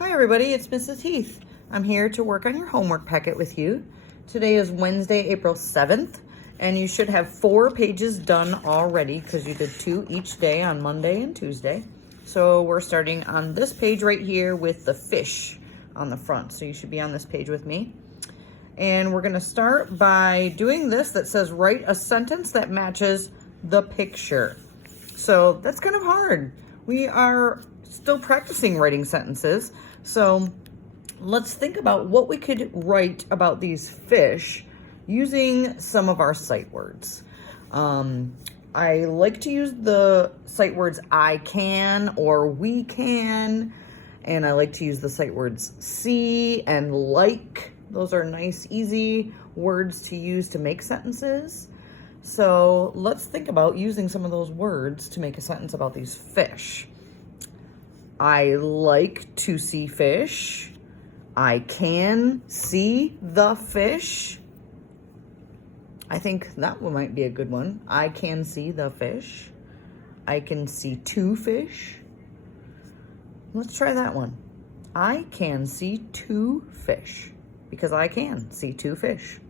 Hi everybody, it's Mrs. Heath. I'm here to work on your homework packet with you. Today is Wednesday, April 7th, and you should have 4 pages done already because you did 2 each day on Monday and Tuesday. So we're starting on this page right here with the fish on the front. So you should be on this page with me. And we're gonna start by doing this that says write a sentence that matches the picture. So that's kind of hard. We are still practicing writing sentences. So let's think about what we could write about these fish using some of our sight words. I like to use the sight words I can or we can, and I like to use the sight words see and like. Those are nice, easy words to use to make sentences. So let's think about using some of those words to make a sentence about these fish. I like to see fish. I can see the fish. I think that one might be a good one. I can see the fish. I can see 2 fish. Let's try that one. I can see 2 fish because I can see 2 fish.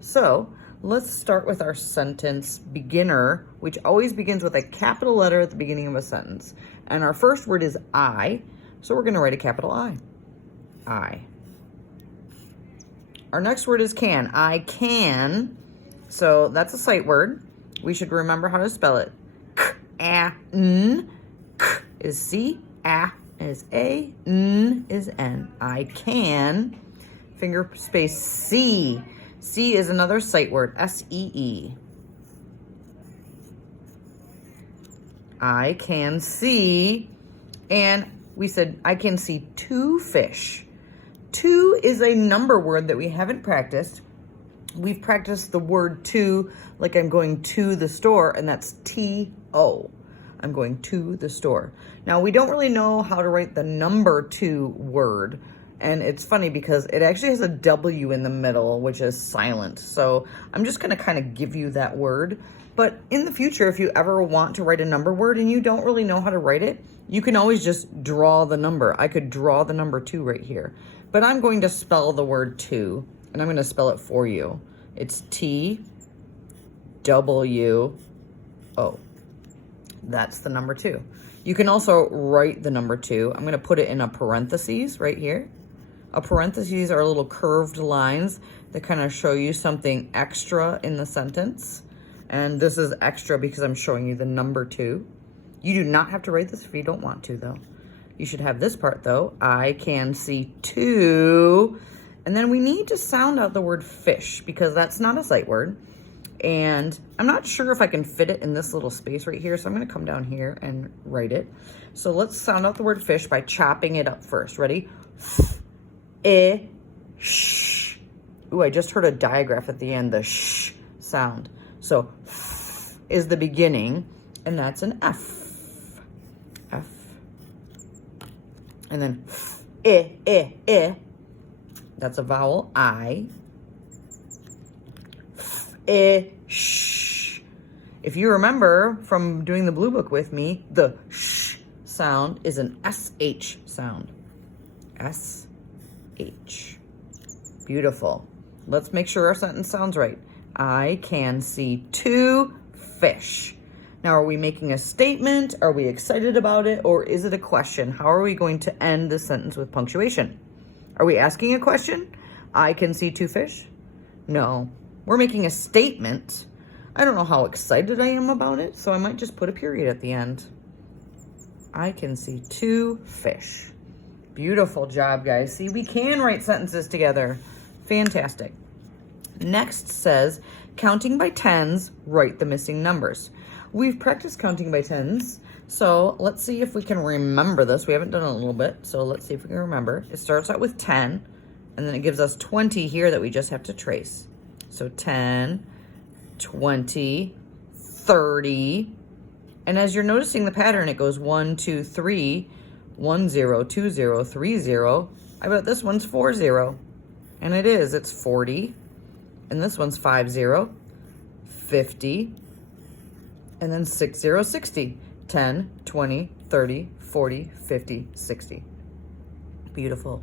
So let's start with our sentence beginner, which always begins with a capital letter at the beginning of a sentence. And our first word is I, so we're going to write a capital I. I. Our next word is can. I can, so that's a sight word. We should remember how to spell it. K-a-n. K is C, a is A, n is N. I can. Finger space C. C is another sight word, S-E-E. I can see, and we said I can see 2 fish. 2 is a number word that we haven't practiced. We've practiced the word to, like I'm going to the store, and that's T-O. I'm going to the store. Now, we don't really know how to write the number 2 word. And it's funny because it actually has a W in the middle, which is silent. So I'm just gonna kind of give you that word. But in the future, if you ever want to write a number word and you don't really know how to write it, you can always just draw the number. I could draw the number 2 right here. But I'm going to spell the word 2, and I'm gonna spell it for you. It's T-W-O. That's the number 2. You can also write the number 2. I'm gonna put it in a parentheses right here. A parentheses are little curved lines that kind of show you something extra in the sentence. And this is extra because I'm showing you the number 2. You do not have to write this if you don't want to, though. You should have this part, though. I can see 2. And then we need to sound out the word fish because that's not a sight word. And I'm not sure if I can fit it in this little space right here, so I'm going to come down here and write it. So let's sound out the word fish by chopping it up first. Ready? Sh. Ooh, I just heard a digraph at the end, the sh sound. So f is the beginning, and that's an F. F. And then I. That's a vowel, I. Sh. If you remember from doing the blue book with me, the sh sound is an SH sound. S. H. Beautiful. Let's make sure our sentence sounds right. I can see 2 fish. Now, are we making a statement? Are we excited about it? Or is it a question? How are we going to end the sentence with punctuation? Are we asking a question? I can see 2 fish? No. We're making a statement. I don't know how excited I am about it, so I might just put a period at the end. I can see 2 fish. Beautiful job, guys. See, we can write sentences together. Fantastic. Next says, counting by tens, write the missing numbers. We've practiced counting by tens, so let's see if we can remember this. We haven't done it a little bit, so let's see if we can remember. It starts out with 10, and then it gives us 20 here that we just have to trace. So 10, 20, 30, and as you're noticing the pattern, it goes 1, 2, 3, 1, 0, 2, 0, 3, 0. I bet this one's 4, 0. And it is. It's 40. And this one's 5, 0, 50, and then 6, 0, 60. 10, 20, 30, 40, 50, 60. Beautiful.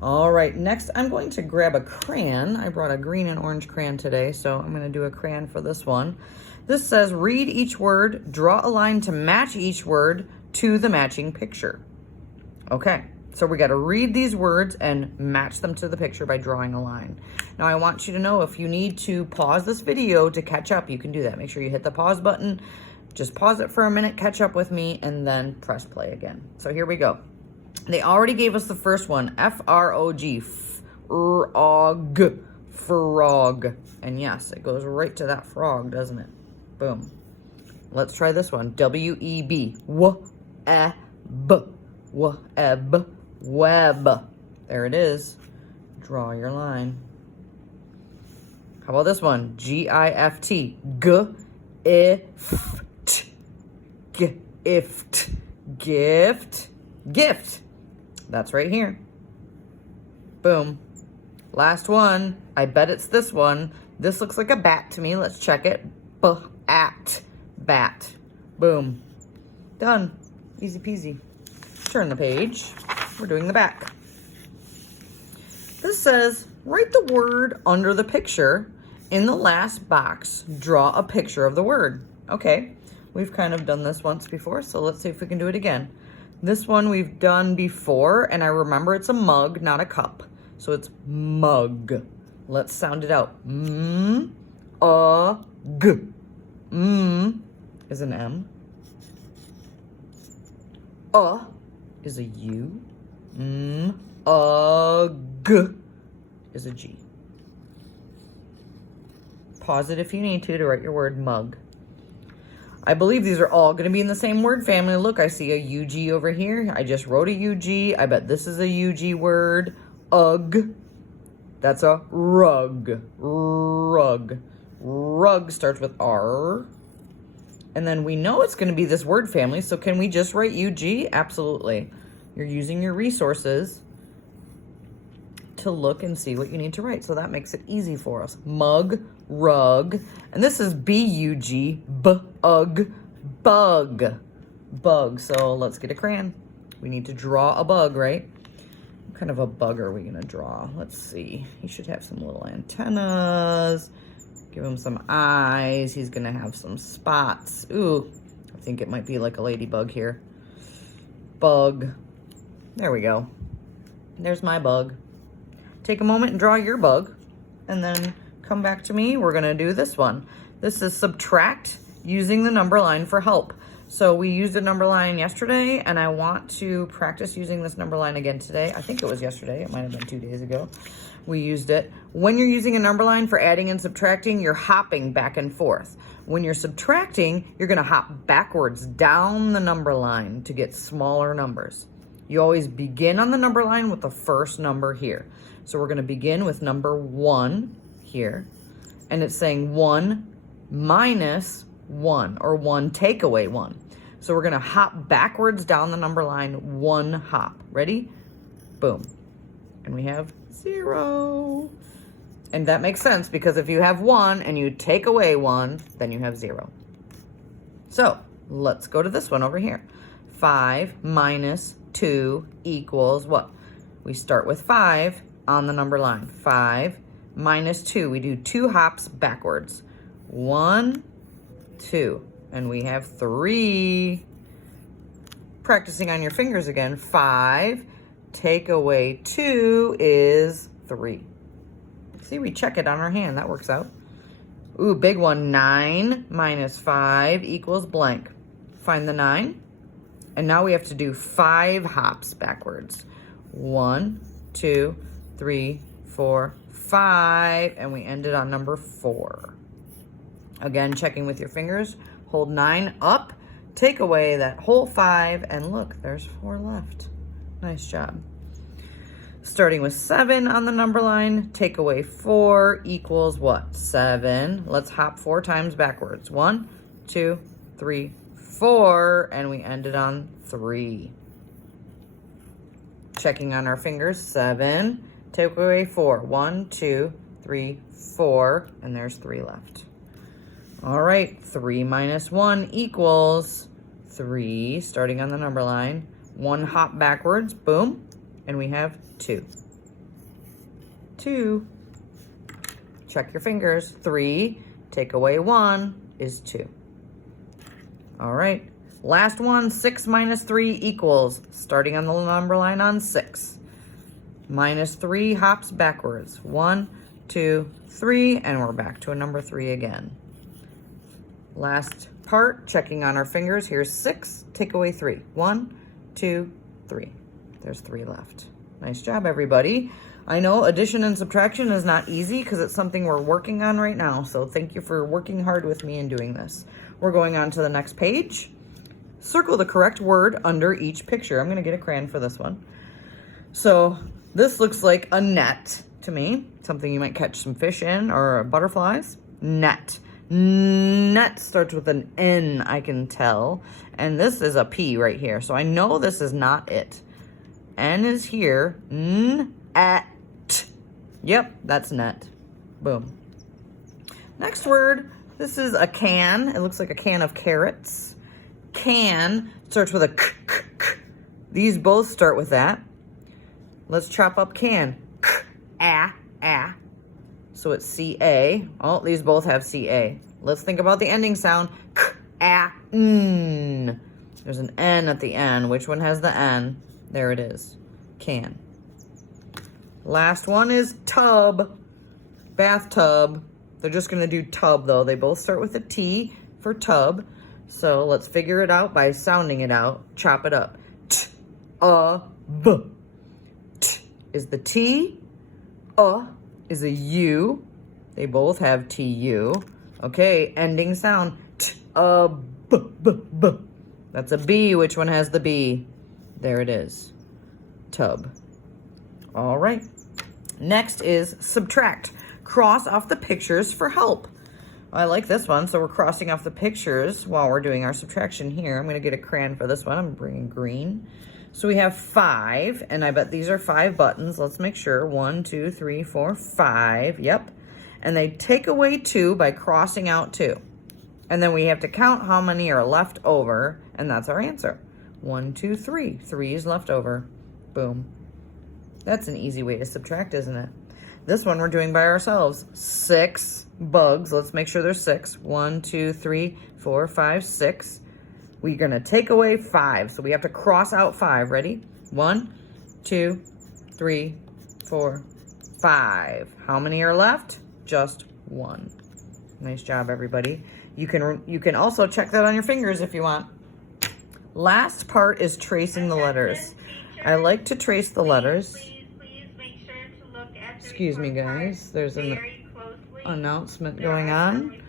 All right, next I'm going to grab a crayon. I brought a green and orange crayon today, so I'm going to do a crayon for this one. This says, read each word, draw a line to match each word to the matching picture. Okay, so we got to read these words and match them to the picture by drawing a line. Now I want you to know, if you need to pause this video to catch up, you can do that. Make sure you hit the pause button. Just pause it for a minute, catch up with me, and then press play again. So here we go. They already gave us the first one, F-R-O-G, frog, frog. And yes, it goes right to that frog, doesn't it? Boom. Let's try this one, W-E-B, w-e-b, w-e-b, web. There it is. Draw your line. How about this one, G-I-F-T, g-i-f-t, gift, gift, gift. That's right here. Boom. Last one. I bet it's this one. This looks like a bat to me. Let's check it. B-at, bat. Boom. Done. Easy peasy. Turn the page. We're doing the back. This says, write the word under the picture. In the last box, draw a picture of the word. Okay. We've kind of done this once before, so let's see if we can do it again. This one we've done before, and I remember it's a mug, not a cup. So it's mug. Let's sound it out. M-a-g. M is an M. A is a U. M-a-g is a G. Pause it if you need to write your word mug. I believe these are all going to be in the same word family. Look, I see a UG over here. I just wrote a UG. I bet this is a UG word. Ugh. That's a rug. Rug. Rug starts with R. And then we know it's going to be this word family, so can we just write UG? Absolutely. You're using your resources to look and see what you need to write. So that makes it easy for us. Mug, rug, and this is B-U-G, bug, bug, bug. So let's get a crayon. We need to draw a bug, right? What kind of a bug are we gonna draw? Let's see. He should have some little antennas. Give him some eyes. He's gonna have some spots. Ooh, I think it might be like a ladybug here. Bug. There we go. There's my bug. Take a moment and draw your bug, and then come back to me. We're gonna do this one. This is subtract using the number line for help. So we used a number line yesterday, and I want to practice using this number line again today. I think it was yesterday. It might have been 2 days ago. We used it. When you're using a number line for adding and subtracting, you're hopping back and forth. When you're subtracting, you're gonna hop backwards down the number line to get smaller numbers. You always begin on the number line with the first number here. So we're gonna begin with number 1 here, and it's saying 1 minus 1, or 1 take away 1. So we're gonna hop backwards down the number line, 1 hop. Ready? Boom. And we have 0. And that makes sense, because if you have 1 and you take away 1, then you have 0. So let's go to this one over here. 5 minus 2 equals what? We start with 5 on the number line. 5 minus 2. We do 2 hops backwards. 1, 2. And we have 3. Practicing on your fingers again. 5 take away 2 is 3. See, we check it on our hand. That works out. Ooh, big one. 9 minus 5 equals blank. Find the 9. And now we have to do 5 hops backwards. 1, 2, 3, 4, 5. And we ended on number 4. Again, checking with your fingers. Hold 9 up. Take away that whole 5. And look, there's 4 left. Nice job. Starting with 7 on the number line, take away 4 equals what? 7. Let's hop 4 times backwards. 1, 2, 3, 4, and we ended on 3. Checking on our fingers, 7, take away 4. 1, 2, 3, 4, and there's 3 left. All right, 3 minus 1 equals 3, starting on the number line. 1 hop backwards, boom. and we have 2. 2. Check your fingers. 3, take away 1 is 2. All right. Last one, 6 minus 3 equals, starting on the number line on 6. Minus 3 hops backwards. 1, 2, 3, and we're back to a number 3 again. Last part, checking on our fingers. Here's 6, take away 3. 1, 2, 3. There's 3 left. Nice job, everybody. I know addition and subtraction is not easy because it's something we're working on right now. So thank you for working hard with me and doing this. We're going on to the next page. Circle the correct word under each picture. I'm going to get a crayon for this one. So this looks like a net to me. Something you might catch some fish in or butterflies. Net. Net starts with an N, I can tell. And this is a P right here. So I know this is not it. N is here. N-at. Yep, that's net. Boom. Next word. This is a can. It looks like a can of carrots. Can starts with a k, k, k. These both start with that. Let's chop up can. K-a. So it's C-A. Oh, these both have C-A. Let's think about the ending sound. K-a-n. There's an N at the end. Which one has the N? There it is. Can. Last one is tub. Bathtub. They're just going to do tub, though. They both start with a T for tub. So let's figure it out by sounding it out. Chop it up. T-a-b. T is the T. Is a U. They both have T-U. Okay, ending sound. T-a-b-b-b. That's a B. Which one has the B? There it is. Tub. All right. Next is subtract. Cross off the pictures for help. I like this one, so we're crossing off the pictures while we're doing our subtraction here. I'm going to get a crayon for this one. I'm bringing green. So we have 5, and I bet these are 5 buttons. Let's make sure. 1, 2, 3, 4, 5. Yep. And they take away 2 by crossing out 2. And then we have to count how many are left over, and that's our answer. 1, 2, 3. 3 is left over. Boom. That's an easy way to subtract, isn't it? This one we're doing by ourselves. 6 bugs. Let's make sure there's 6. 1, 2, 3, 4, 5, 6. We're going to take away 5. So we have to cross out 5. Ready? 1, 2, 3, 4, 5. How many are left? Just 1. Nice job, everybody. You can also check that on your fingers if you want. Last part is tracing the letters. I like to trace the letters. Please make sure to look at the Excuse me, guys. There's an announcement going on.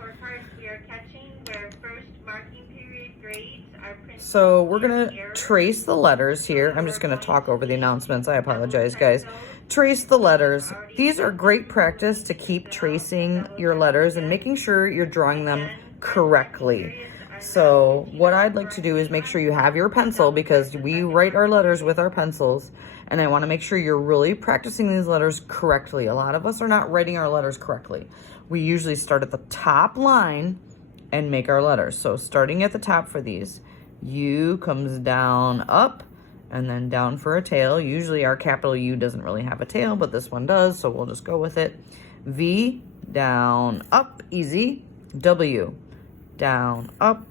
So we're going to trace the letters here. I'm just going to talk over the announcements. I apologize, guys. Trace the letters. These are great practice to keep tracing your letters and making sure you're drawing them correctly. So what I'd like to do is make sure you have your pencil, because we write our letters with our pencils, and I want to make sure you're really practicing these letters correctly. A lot of us are not writing our letters correctly. We usually start at the top line and make our letters. So starting at the top for these, U comes down, up, and then down for a tail. Usually our capital U doesn't really have a tail, but this one does, so we'll just go with it. V, down, up, easy. W, down, up,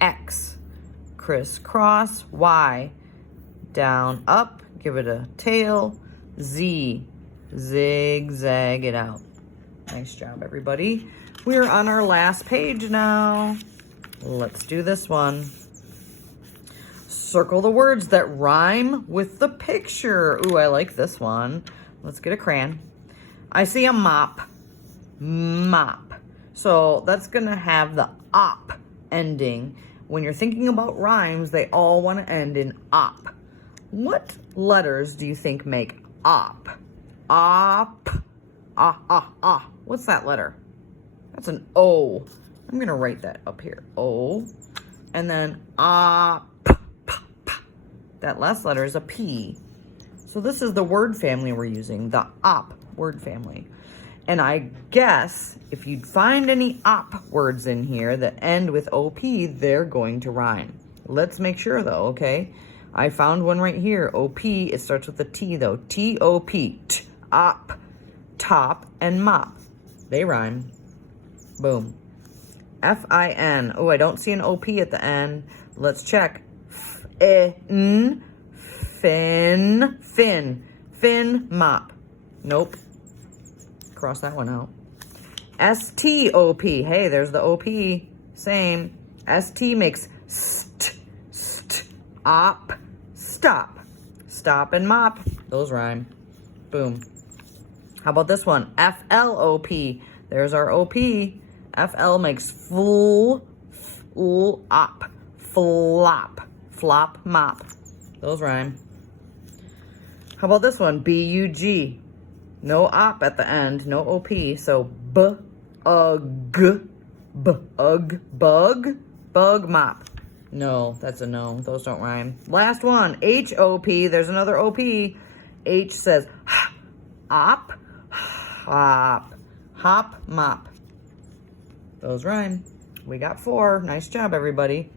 X, crisscross. Y, down, up, give it a tail. Z, zigzag it out. Nice job, everybody. We're on our last page now. Let's do this one. Circle the words that rhyme with the picture. Ooh, I like this one. Let's get a crayon. I see a mop. Mop. So that's going to have the op ending. When you're thinking about rhymes, they all want to end in op. What letters do you think make op? Op. What's that letter? That's an O. I'm going to write that up here. O. And then op. That last letter is a P. So this is the word family we're using, the op word family. And I guess if you find any op words in here that end with OP, they're going to rhyme. Let's make sure though, okay? I found one right here. OP, it starts with a T though. T-O-P, op, top, and mop. They rhyme. Boom. F-I-N. Oh, I don't see an O-P at the end. Let's check. Fin, fin, mop. Nope. Cross that one out. S-T-O-P. Hey, there's the O-P. Same. S-T makes op, stop. Stop and mop. Those rhyme. Boom. How about this one? F-L-O-P. There's our O-P. F-L makes full, op, flop, flop, mop. Those rhyme. How about this one? B-U-G. No op at the end, no O-P. So bug, bug, mop. No, that's a no. Those don't rhyme. Last one, H-O-P. There's another O-P. H says op, hop, hop, mop. Those rhyme. We got 4. Nice job, everybody.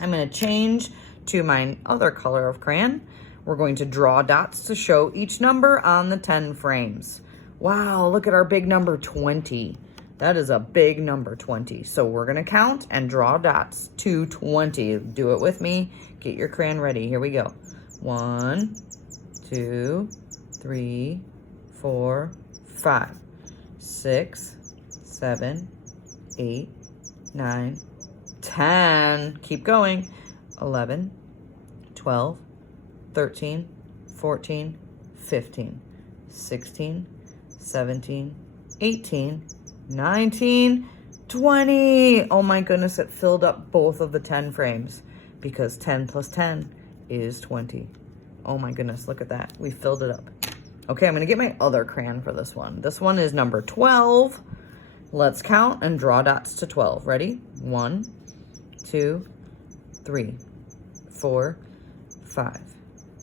I'm going to change to my other color of crayon. We're going to draw dots to show each number on the 10 frames. Wow, look at our big number 20. That is a big number, 20. So we're going to count and draw dots to 20. Do it with me. Get your crayon ready. Here we go. 1, 2, 3, 4, 5, 6, 7, 8, 9, 10. Keep going. 11, 12, 13, 14, 15, 16, 17, 18, 19, 20. Oh my goodness, it filled up both of the 10 frames because 10 plus 10 is 20. Oh my goodness, look at that. We filled it up. Okay, I'm going to get my other crayon for this one. This one is number 12. Let's count and draw dots to 12. Ready? 1, 2, 3, 4, 5,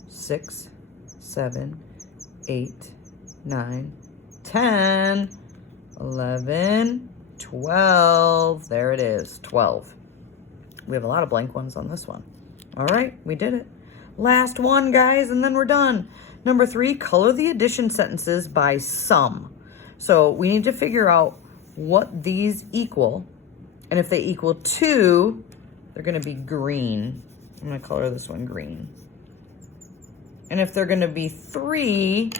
6, 7, 8, 9, 10, 11, 12. There it is, 12. We have a lot of blank ones on this one. All right, we did it. Last one, guys, and then we're done. Number 3, color the addition sentences by sum. So we need to figure out what these equal. And if they equal 2, they're going to be green. I'm going to color this one green. And if they're going to be 3,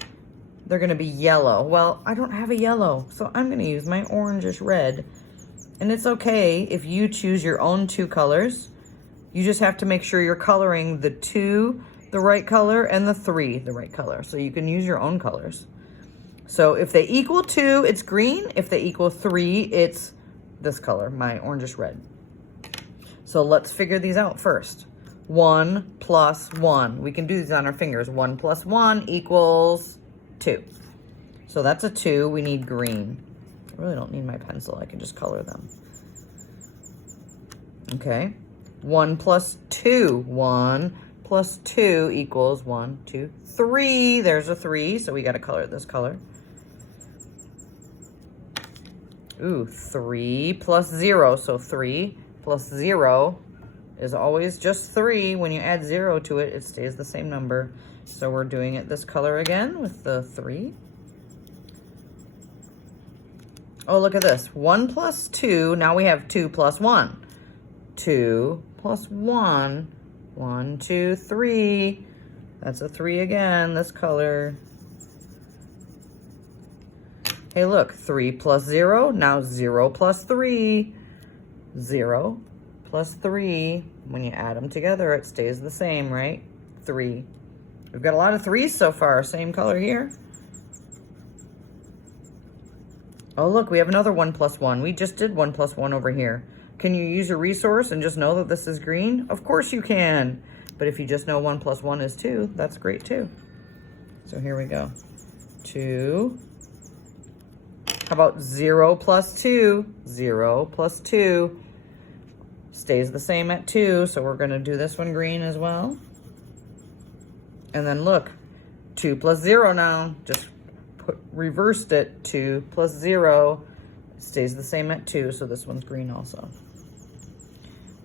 they're going to be yellow. Well, I don't have a yellow, so I'm going to use my orangish red. And it's okay if you choose your own 2 colors. You just have to make sure you're coloring the 2 the right color and the 3 the right color. So you can use your own colors. So if they equal 2, it's green. If they equal 3, it's this color, my orangish red. So let's figure these out first. 1 plus 1. We can do these on our fingers. 1 plus 1 equals 2. So that's a 2. We need green. I really don't need my pencil. I can just color them. Okay. 1 plus 2. 1 plus 2 equals 1, 2, 3. There's a 3. So we got to color it this color. Ooh, 3 plus 0. So 3 plus 0 is always just 3. When you add 0 to it, it stays the same number. So we're doing it this color again with the 3. Oh, look at this. 1 plus 2. Now we have 2 plus 1. 2 plus 1. 1, 2, 3. That's a 3 again, this color. Hey, look. 3 plus 0. Now 0 plus 3. 0 plus 3. When you add them together, it stays the same, right? 3. We've got a lot of 3s so far. Same color here. Oh, look, we have another 1 plus 1. We just did 1 plus 1 over here. Can you use a resource and just know that this is green? Of course you can. But if you just know 1 plus 1 is 2, that's great too. So here we go. 2. How about 0 plus 2? 0 plus 2 stays the same at 2. So we're going to do this one green as well. And then look, 2 plus 0 now. Just reversed it. 2 plus 0 stays the same at 2. So this one's green also.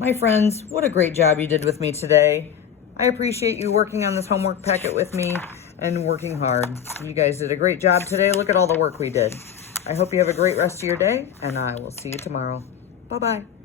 My friends, what a great job you did with me today. I appreciate you working on this homework packet with me and working hard. You guys did a great job today. Look at all the work we did. I hope you have a great rest of your day, and I will see you tomorrow. Bye-bye.